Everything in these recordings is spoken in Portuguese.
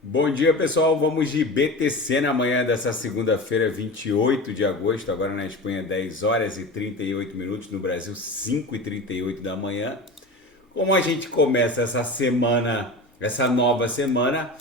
Bom dia, pessoal. Vamos de BTC na manhã dessa segunda-feira, 28 de agosto. Agora na Espanha, 10 horas e 38 minutos. No Brasil, 5 e 38 da manhã. Como a gente começa essa semana, essa nova semana,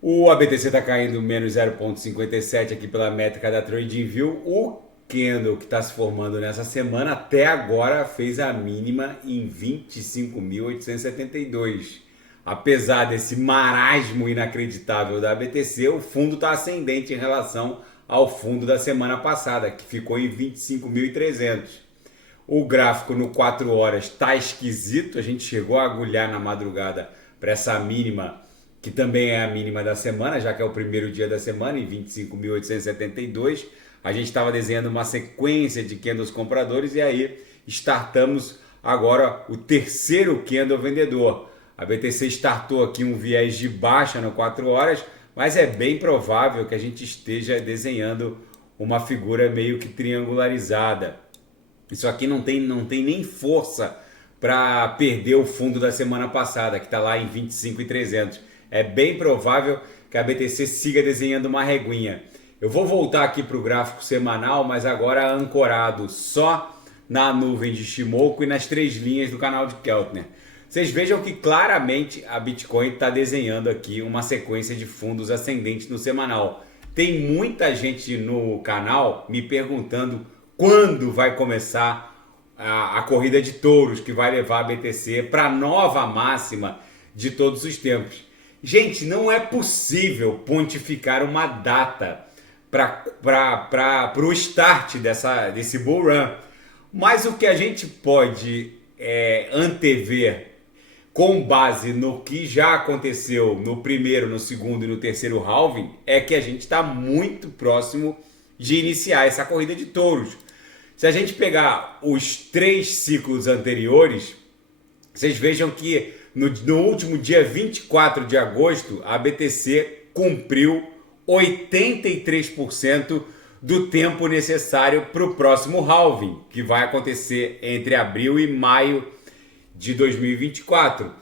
o ABTC está caindo menos 0,57 aqui pela métrica da TradingView. O candle que está se formando nessa semana, até agora, fez a mínima em 25.872. Apesar desse marasmo inacreditável da BTC, o fundo está ascendente em relação ao fundo da semana passada, que ficou em 25.300. O gráfico no 4 horas está esquisito, a gente chegou a agulhar na madrugada para essa mínima, que também é a mínima da semana, já que é o primeiro dia da semana, em 25.872. A gente estava desenhando uma sequência de candles compradores e aí startamos agora o terceiro candle vendedor. A BTC startou aqui um viés de baixa no 4 horas, mas é bem provável que a gente esteja desenhando uma figura meio que triangularizada. Isso aqui não tem nem força para perder o fundo da semana passada, que está lá em 25.300. É bem provável que a BTC siga desenhando uma reguinha. Eu vou voltar aqui para o gráfico semanal, mas agora ancorado só na nuvem de Shimoku e nas 3 linhas do canal de Keltner. Vocês vejam que claramente a Bitcoin está desenhando aqui uma sequência de fundos ascendentes no semanal. Tem muita gente no canal me perguntando quando vai começar a corrida de touros que vai levar a BTC para a nova máxima de todos os tempos. Gente, não é possível pontificar uma data para o start desse bull run. Mas o que a gente pode antever com base no que já aconteceu no primeiro, no segundo e no terceiro halving, é que a gente está muito próximo de iniciar essa corrida de touros. Se a gente pegar os 3 ciclos anteriores, vocês vejam que no último dia 24 de agosto, a BTC cumpriu 83% do tempo necessário para o próximo halving, que vai acontecer entre abril e maio de 2024.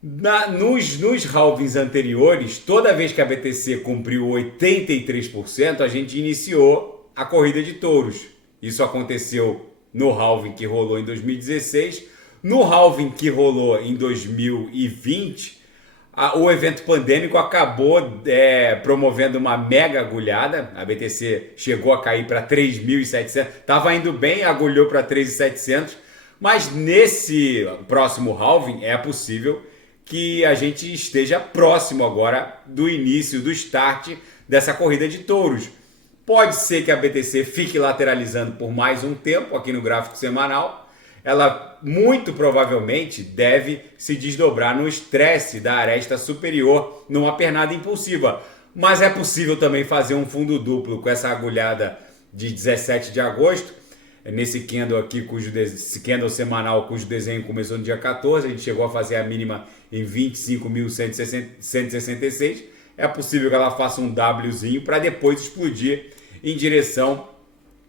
Nos halvings anteriores, toda vez que a BTC cumpriu 83%, a gente iniciou a corrida de touros. Isso aconteceu no halving que rolou em 2016. No halving que rolou em 2020, o evento pandêmico acabou promovendo uma mega agulhada. A BTC chegou a cair para 3.700. Estava indo bem, agulhou para 3.700. Mas nesse próximo halving é possível que a gente esteja próximo agora do início, do start dessa corrida de touros. Pode ser que a BTC fique lateralizando por mais um tempo aqui no gráfico semanal. Ela muito provavelmente deve se desdobrar no estresse da aresta superior numa pernada impulsiva. Mas é possível também fazer um fundo duplo com essa agulhada de 17 de agosto. Nesse candle aqui, esse candle semanal cujo desenho começou no dia 14, a gente chegou a fazer a mínima em 25.166. É possível que ela faça um Wzinho para depois explodir em direção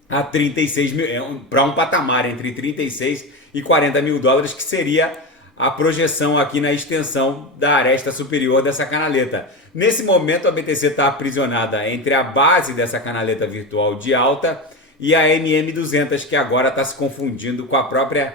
a 36 mil, para um patamar entre 36 e 40 mil dólares, que seria a projeção aqui na extensão da aresta superior dessa canaleta. Nesse momento, a BTC está aprisionada entre a base dessa canaleta virtual de alta e a MM200, que agora está se confundindo com a própria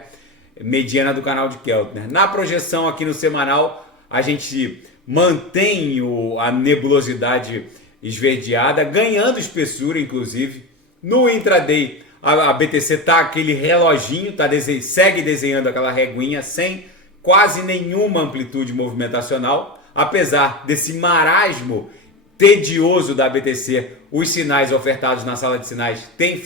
mediana do canal de Keltner. Na projeção aqui no semanal, a gente mantém a nebulosidade esverdeada, ganhando espessura, inclusive. No intraday, a BTC está aquele reloginho, segue desenhando aquela reguinha sem quase nenhuma amplitude movimentacional, apesar desse marasmo tedioso da BTC. Os sinais ofertados na sala de sinais têm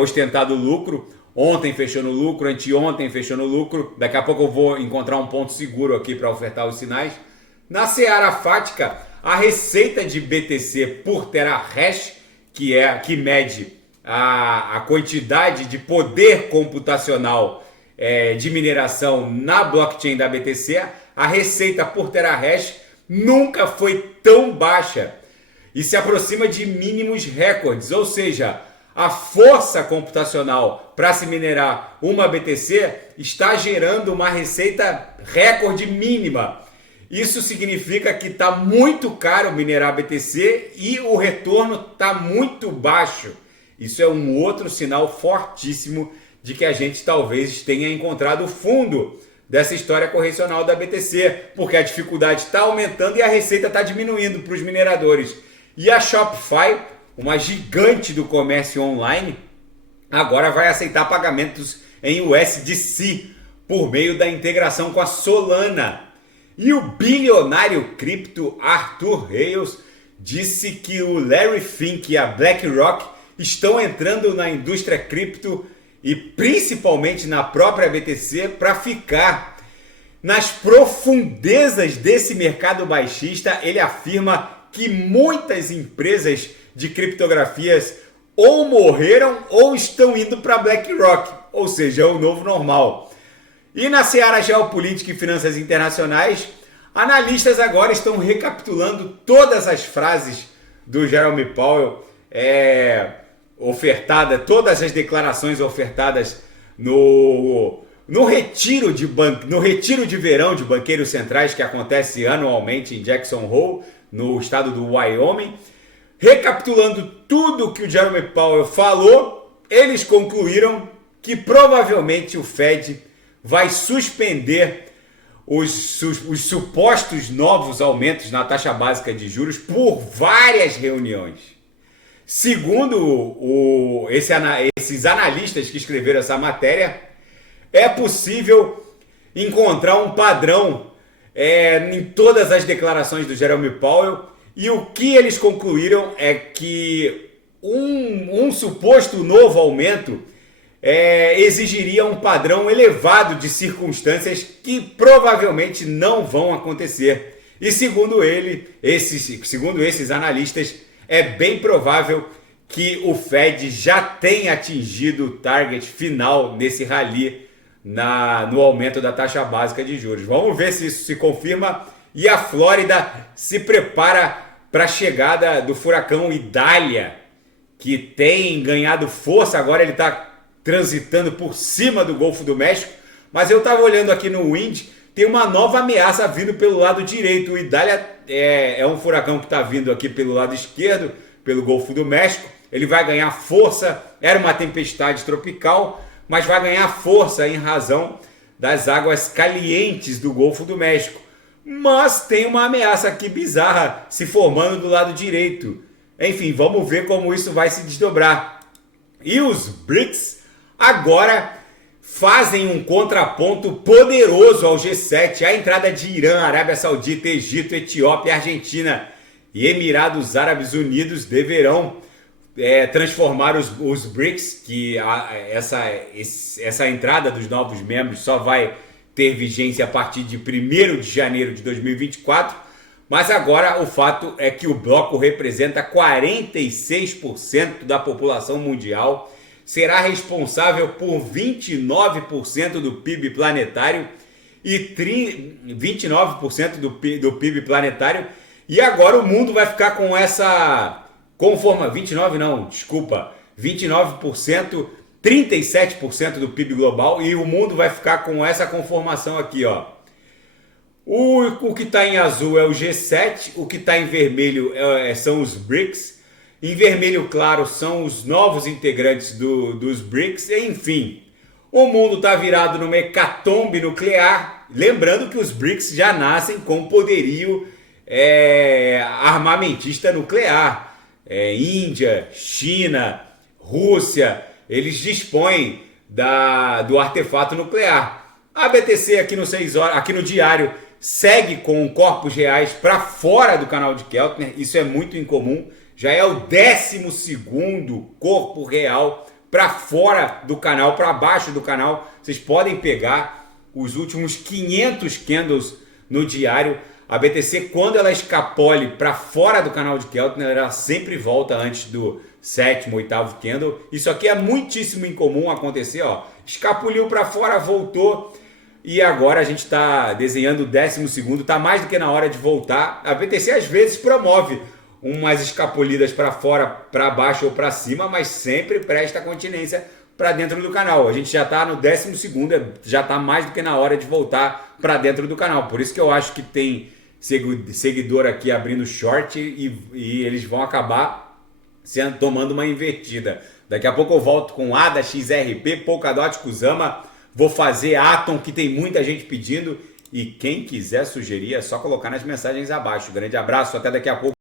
ostentado lucro. Ontem fechou no lucro, anteontem fechou no lucro. Daqui a pouco eu vou encontrar um ponto seguro aqui para ofertar os sinais. Na seara fática, a receita de BTC por terahash, que mede a quantidade de poder computacional de mineração na blockchain da BTC, a receita por terahash nunca foi tão baixa e se aproxima de mínimos recordes, ou seja, a força computacional para se minerar uma BTC está gerando uma receita recorde mínima. Isso significa que está muito caro minerar BTC e o retorno está muito baixo. Isso é um outro sinal fortíssimo de que a gente talvez tenha encontrado o fundo dessa história correcional da BTC, porque a dificuldade está aumentando e a receita está diminuindo para os mineradores. E a Shopify, uma gigante do comércio online, agora vai aceitar pagamentos em USDC por meio da integração com a Solana. E o bilionário cripto Arthur Hayes disse que o Larry Fink e a BlackRock estão entrando na indústria cripto e principalmente na própria BTC para ficar. Nas profundezas desse mercado baixista, ele afirma que muitas empresas de criptografias ou morreram ou estão indo para BlackRock, ou seja, é o novo normal. E na seara geopolítica e finanças internacionais, analistas agora estão recapitulando todas as frases do Jerome Powell, todas as declarações ofertadas no retiro de verão de banqueiros centrais que acontece anualmente em Jackson Hole, no estado do Wyoming. Recapitulando tudo que o Jerome Powell falou, eles concluíram que provavelmente o Fed vai suspender os supostos novos aumentos na taxa básica de juros por várias reuniões. Segundo esses analistas que escreveram essa matéria, é possível encontrar um padrão em todas as declarações do Jerome Powell, e o que eles concluíram é que um suposto novo aumento exigiria um padrão elevado de circunstâncias que provavelmente não vão acontecer. E segundo esses analistas, é bem provável que o Fed já tenha atingido o target final nesse rally no aumento da taxa básica de juros. Vamos ver se isso se confirma. E a Flórida se prepara para a chegada do furacão Idalia, que tem ganhado força. Agora ele está transitando por cima do Golfo do México, mas eu estava olhando aqui no Wind, tem uma nova ameaça vindo pelo lado direito. O Idalia é um furacão que está vindo aqui pelo lado esquerdo, pelo Golfo do México. Ele vai ganhar força, era uma tempestade tropical, mas vai ganhar força em razão das águas calientes do Golfo do México. Mas tem uma ameaça aqui bizarra se formando do lado direito. Enfim, vamos ver como isso vai se desdobrar. E os BRICS agora fazem um contraponto poderoso ao G7. A entrada de Irã, Arábia Saudita, Egito, Etiópia, Argentina e Emirados Árabes Unidos deverão transformar os BRICS, que essa entrada dos novos membros só vai ter vigência a partir de 1º de janeiro de 2024. Mas agora o fato é que o bloco representa 46% da população mundial, será responsável por 29% do PIB planetário e 29% do PIB planetário. E agora o mundo vai ficar com essa 29%, 37% do PIB global, e o mundo vai ficar com essa conformação aqui, ó. O que está em azul é o G7, o que está em vermelho são os BRICS, em vermelho claro são os novos integrantes dos BRICS, enfim. O mundo está virado numa hecatombe nuclear, lembrando que os BRICS já nascem com poderio armamentista nuclear. Índia, China, Rússia, eles dispõem do artefato nuclear. A BTC aqui no 6 horas, aqui no diário, segue com corpos reais para fora do canal de Keltner. Isso é muito incomum. Já é o 12º corpo real para fora do canal, para baixo do canal. Vocês podem pegar os últimos 500 candles no diário. A BTC, quando ela escapole para fora do canal de Keltner, ela sempre volta antes do 7º, 8º candle. Isso aqui é muitíssimo incomum acontecer, ó. Escapuliu para fora, voltou. E agora a gente está desenhando o 12º, está mais do que na hora de voltar. A BTC às vezes promove umas escapulidas para fora, para baixo ou para cima, mas sempre presta continência para dentro do canal. A gente já está no 12º, já está mais do que na hora de voltar para dentro do canal. Por isso que eu acho que tem seguidor aqui abrindo short e eles vão acabar tomando uma invertida. Daqui a pouco eu volto com ADA, XRP, Polkadot, Kusama. Vou fazer Atom, que tem muita gente pedindo. E quem quiser sugerir é só colocar nas mensagens abaixo. Grande abraço, até daqui a pouco.